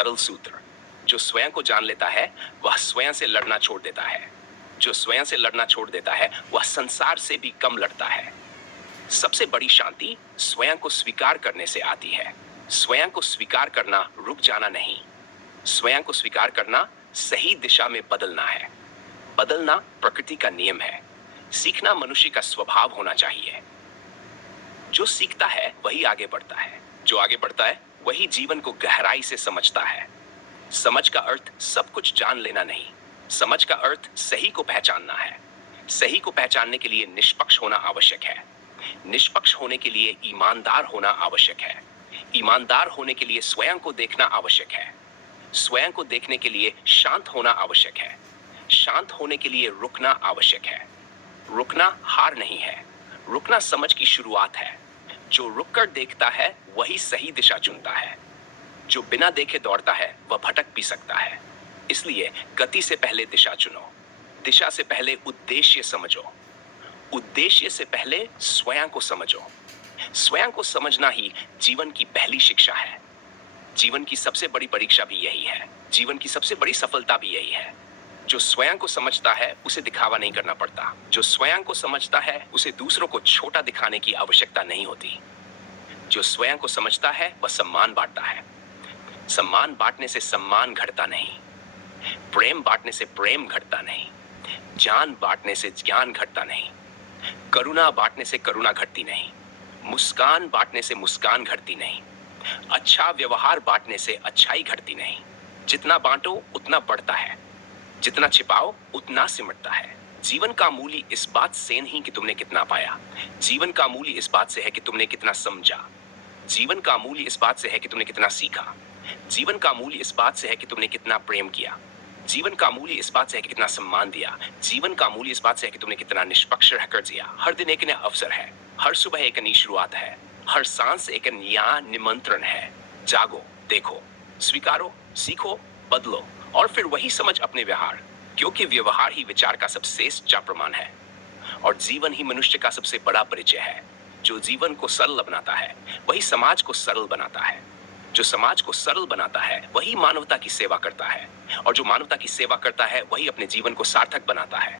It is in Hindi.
सरल सूत्र। जो स्वयं को जान लेता है वह स्वयं से लड़ना छोड़ देता है। जो स्वयं से लड़ना छोड़ देता है वह संसार से भी कम लड़ता है। सबसे बड़ी शांति स्वयं को स्वीकार करने से आती है। स्वयं को स्वीकार करना रुक जाना नहीं। स्वयं को स्वीकार करना सही दिशा में बदलना है। बदलना प्रकृति का नियम है। सीखना मनुष्य का स्वभाव होना चाहिए। जो सीखता है वही आगे बढ़ता है। जो आगे बढ़ता है वही जीवन को गहराई से समझता है। समझ का अर्थ सब कुछ जान लेना नहीं। समझ का अर्थ सही को पहचानना है। सही को पहचानने के लिए निष्पक्ष होना आवश्यक है। निष्पक्ष होने के लिए ईमानदार होना आवश्यक है। ईमानदार होने के लिए स्वयं को देखना आवश्यक है। स्वयं को देखने के लिए शांत होना आवश्यक है। शांत होने के लिए रुकना आवश्यक है। रुकना हार नहीं है। रुकना समझ की शुरुआत है। जो रुककर देखता है वही सही दिशा चुनता है। जो बिना देखे दौड़ता है वह भटक भी सकता है। इसलिए गति से पहले दिशा चुनो। दिशा से पहले उद्देश्य समझो। उद्देश्य से पहले स्वयं को समझो। स्वयं को समझना ही जीवन की पहली शिक्षा है। जीवन की सबसे बड़ी परीक्षा भी यही है। जीवन की सबसे बड़ी सफलता भी यही है। जो स्वयं को समझता है उसे दिखावा नहीं करना पड़ता। जो स्वयं को समझता है उसे दूसरों को छोटा दिखाने की आवश्यकता नहीं होती। जो स्वयं को समझता है वह सम्मान बांटता है। सम्मान बांटने से सम्मान घटता नहीं। प्रेम बांटने से प्रेम घटता नहीं। ज्ञान बांटने से ज्ञान घटता नहीं। करुणा बांटने से करुणा घटती नहीं। मुस्कान बांटने से मुस्कान घटती नहीं। अच्छा व्यवहार बांटने से अच्छाई घटती नहीं। जितना बांटो उतना बढ़ता है। जितना छिपाओ उतना सिमटता है। जीवन का मूल्य इस बात से नहीं कि तुमने कितना पाया। जीवन का मूल्य इस बात से है कि तुमने कितना समझा। जीवन का मूल्य इस बात से है कि तुमने कितना सीखा। जीवन का मूल्य इस बात से है कि तुमने कितना प्रेम किया। जीवन का मूल्य इस बात से है कि कितना सम्मान दिया। जीवन का मूल्य इस बात से है कि तुमने कितना निष्पक्ष रहकर जिया। हर दिन एक नया अवसर है। हर सुबह एक नई शुरुआत है। हर सांस एक नया निमंत्रण है। जागो, देखो, स्वीकारो, सीखो, बदलो और फिर वही समझ अपने व्यवहार, क्योंकि व्यवहार ही विचार का सबसे सच्चा प्रमाण है और जीवन ही मनुष्य का सबसे बड़ा परिचय है। जो जीवन को सरल बनाता है वही समाज को सरल बनाता है। जो समाज को सरल बनाता है वही मानवता की सेवा करता है और जो मानवता की सेवा करता है वही अपने जीवन को सार्थक बनाता है।